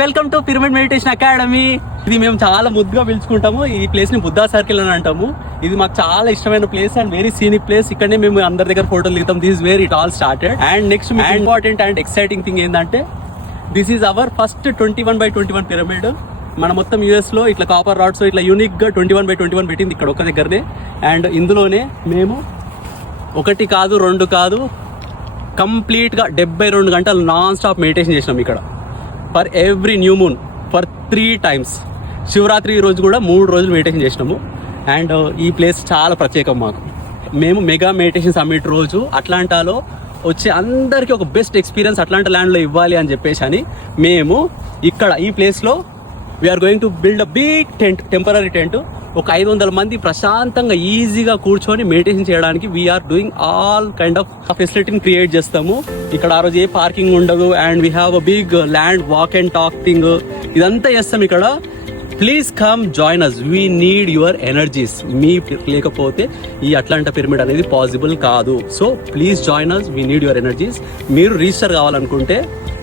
Welcome to pyramid meditation academy. ఇది మేము చాలా ముద్దుగా పిలుచుకుంటాము. ఈ ప్లేస్ ని బుద్ధా సర్కిల్ అని అంటాము. ఇది మాకు చాలా ఇష్టమైన place and very scenic place. ఇక్కడనే మేము అందరి దగ్గర ఫోటోలు దిగుతాం. This where it all started. And next important and exciting thing ఏంటంటే this is our first 21/21 pyramid. మన మొత్తం యూఎస్ లో ఇట్లా కాపర్ రాడ్స్ ఇట్లా యూనిక్ గా 21/21 పెట్టింది ఇక్కడ ఒక దగ్గరనే. అండ్ ఇందులోనే మేము 1 కాదు 2 కాదు కంప్లీట్ గా 72 గంటలు నాన్ స్టాప్ మెడిటేషన్ చేసినాం ఇక్కడ. For every new moon for 3 times. Shivaratri రోజు కూడా 3 రోజులు మెడిటేషన్ చేసినాము. అండ్ ఈ ప్లేస్ చాలా ప్రత్యేకం మాకు. మేము మెగా మెడిటేషన్ సమ్మిట్ రోజు అట్లాంటాలో వచ్చే అందరికీ ఒక బెస్ట్ ఎక్స్పీరియన్స్ అట్లాంటా ల్యాండ్లో ఇవ్వాలి అని చెప్పేసి అని మేము ఇక్కడ ఈ ప్లేస్లో we are going to build a big tent, temporary tent. ఒక 500 మంది ప్రశాంతంగా ఈజీగా కూర్చొని మెడిటేషన్ చేయడానికి we are doing all kind of ఫెసిలిటీని క్రియేట్ చేస్తాము. ఇక్కడ ఆ రోజు ఏ పార్కింగ్ ఉండదు. And we have a big land walk and talk thing ఇదంతా చేస్తాం ఇక్కడ. Please come join us. We need your energies. మీ లేకపోతే ఈ అట్లాంటా పిరమిడ్ అనేది పాసిబుల్ కాదు. So please join us. We need your energies. మీరు రిజిస్టర్ కావాలనుకుంటే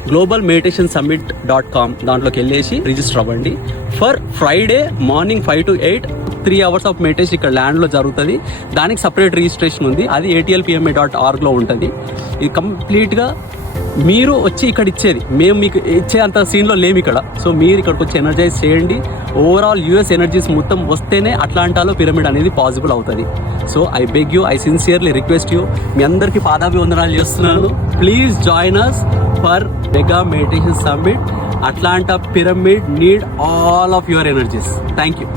globalmeditationsummit.com దాంట్లోకి వెళ్ళేసి రిజిస్టర్ అవ్వండి. For Friday morning 5 to 8 3 hours of meditation ఇక్కడ ల్యాండ్లో జరుగుతుంది. దానికి సపరేట్ రిజిస్ట్రేషన్ ఉంది. అది atlpma.org లో ఉంటుంది. ఇది కంప్లీట్గా మీరు వచ్చి ఇక్కడ ఇచ్చేది, మేము మీకు ఇచ్చే అంత సీన్లో లేము ఇక్కడ. సో మీరు ఇక్కడికి వచ్చి ఎనర్జైజ్ చేయండి. ఓవరాల్ యూఎస్ ఎనర్జీస్ మొత్తం వస్తేనే అట్లాంటాలో పిరమిడ్ అనేది పాసిబుల్ అవుతుంది. So I beg you, I sincerely request you, మీ అందరికీ పాదాభివందనాలు చేస్తున్నాను. Please join us for mega meditation summit. Atlanta pyramid need all of your energies. Thank you.